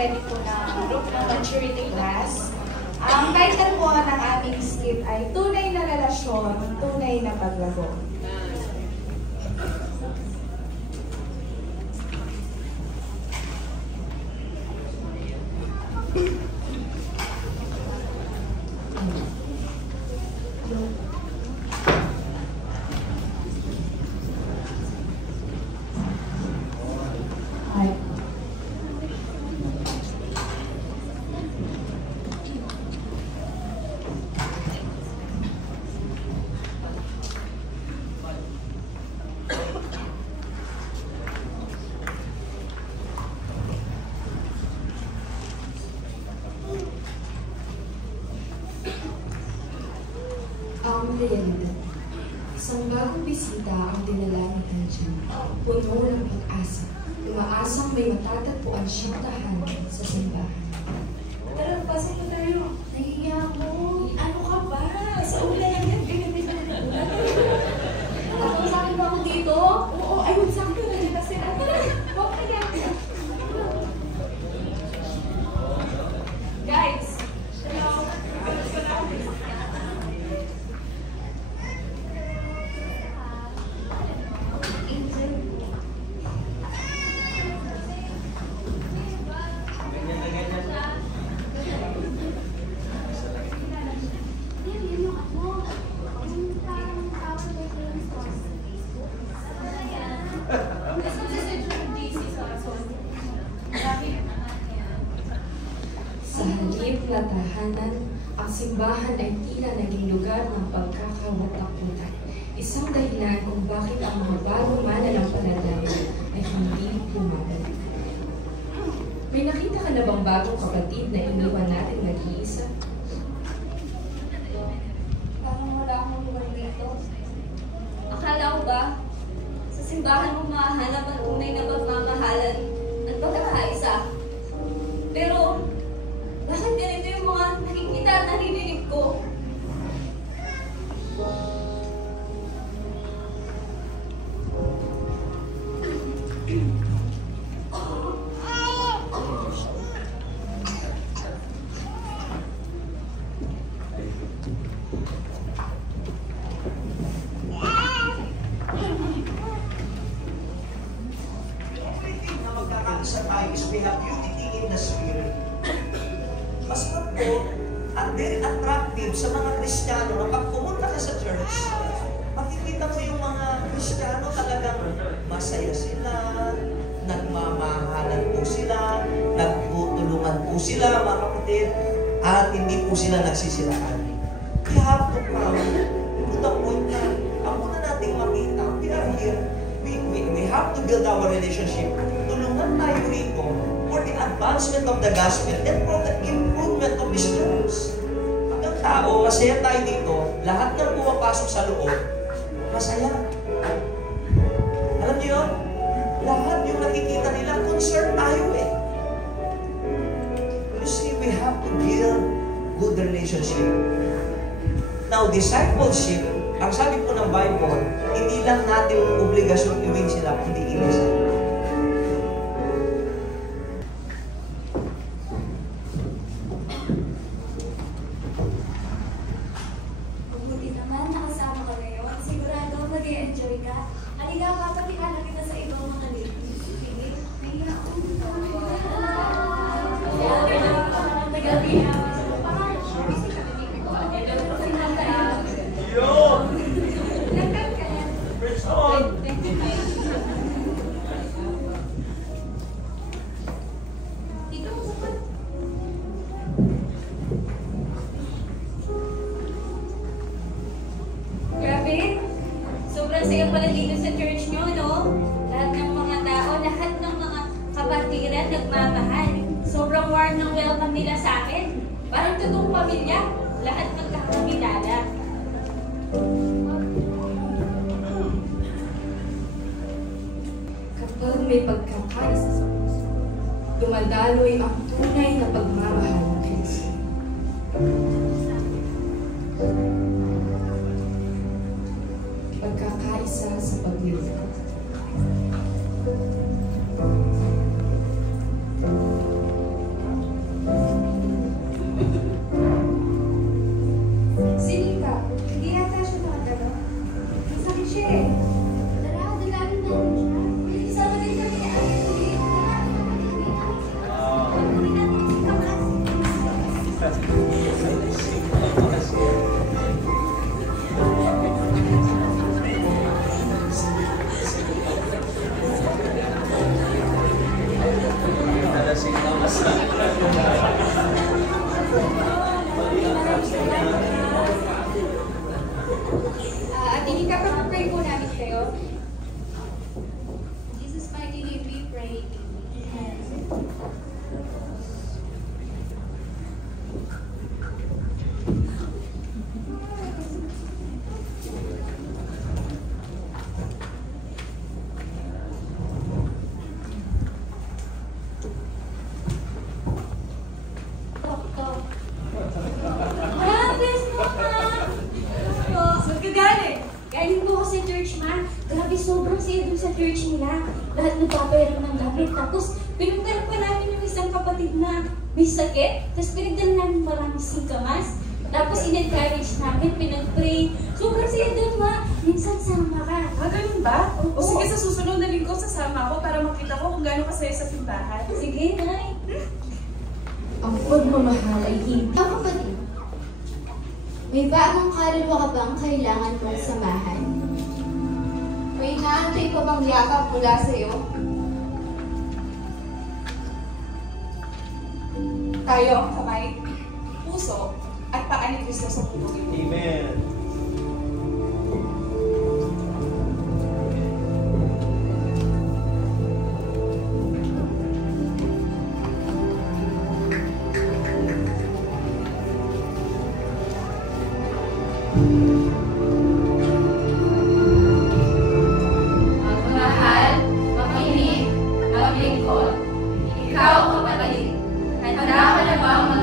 ready po na group ng maturity class. Ang title po ng aming skit ay Tunay na Relasyon, Tunay na Paglago. Ang realidad. Isang bagong bisita ang dinala ni Tanjan. Puno ng pag-asa. Umaasang may matatagpuan siyang tahanan sa simbahan. Tara, pasok na tayo. Nahiya ako. Ano ka ba? Sa ulan lang yan. Ganyan na ulan. Tapos sa akin ba ako dito? Oo, ayun sa akin. Nandiyan na sila. Tara, huwag kaya. Guys, Sa halip na tahanan, ang simbahan ay tila naging lugar ng pagkakawatak-watak. Isang dahilan kung bakit ang mga bagong mananampalataya ay hindi bumabalik. May nakita ka na bang bagong kapatid na iniwan natin nag-iisa? parang wala akong lugar dito. Akala ko ba, sa simbahan mo mahanap ang tunay na pagmamahalan at pagkakaisa? Pero, bakit ganito yung mga nakikita at naririnig ko? Sa tayo is we have unity in the spirit. Masarap po at very attractive sa mga Kristiyano na pag pumunta ka sa church, makikita mo yung mga Kristiyano talagang masaya sila, nagmamahalan po sila, nagtutulungan po sila mga kapatid, at hindi po sila nagsisiraan. We have to come to the point na ang muna nating makita, we are here, we have to build our relationship. Tulungan tayo rito for the advancement of the gospel and for the improvement of this church. Pag ang tao, masaya tayo dito, lahat ng pumapasok sa loob, masaya. Alam niyo yun? Lahat yung nakikita nila, concerned tayo eh. You see, we have to build good relationship. Now, discipleship, ang sabi po ng Bible, hindi lang natin obligasyon iwin sila, kundi ilisan. Mabuti naman, nakasama ka ngayon. Sigurado mag-e-enjoy ka. Halika, papakilala kita sa ibang mga ladies. Sige, nahiya ako. Grabe, sobrang saya pala dito sa church nyo, no? Lahat ng mga tao, lahat ng mga kapatiran nagmamahal. Sobrang warm ng welcome nila sa akin. Parang totoong pamilya, lahat magkakakilala. Kapag may pagkakaisa sa puso, dumadaloy ang tunay na pagmamahal ng Kristo. Pagkakaisa sa paglilingkod. niya. Lahat nagpapayaran ng gamit. Tapos, pinagdala pa namin yung isang kapatid na may sakit. Tapos, pinagdala namin maraming singkamas. Tapos, in-encourage namin, pinag-pray. Sobrang saya doon, ma. Minsan sama ka. Ganun ba? O Oo. sige, sa susunod na linggo, sasama ako para makita ko kung gaano kasaya sa simbahan. Sige, Nay. Ang pagmamahal ay hindi. Ang kapatid, may bagong kaluluwa ka bang kailangan kong samahan? May naantay pa bang yakap mula sa'yo? Tayo ang kamay, puso, at paa ni Kristo sa mundo ito. Amen. Magmahal, makinig, maglingkod. Ikaw, kapatid, handa ka na bang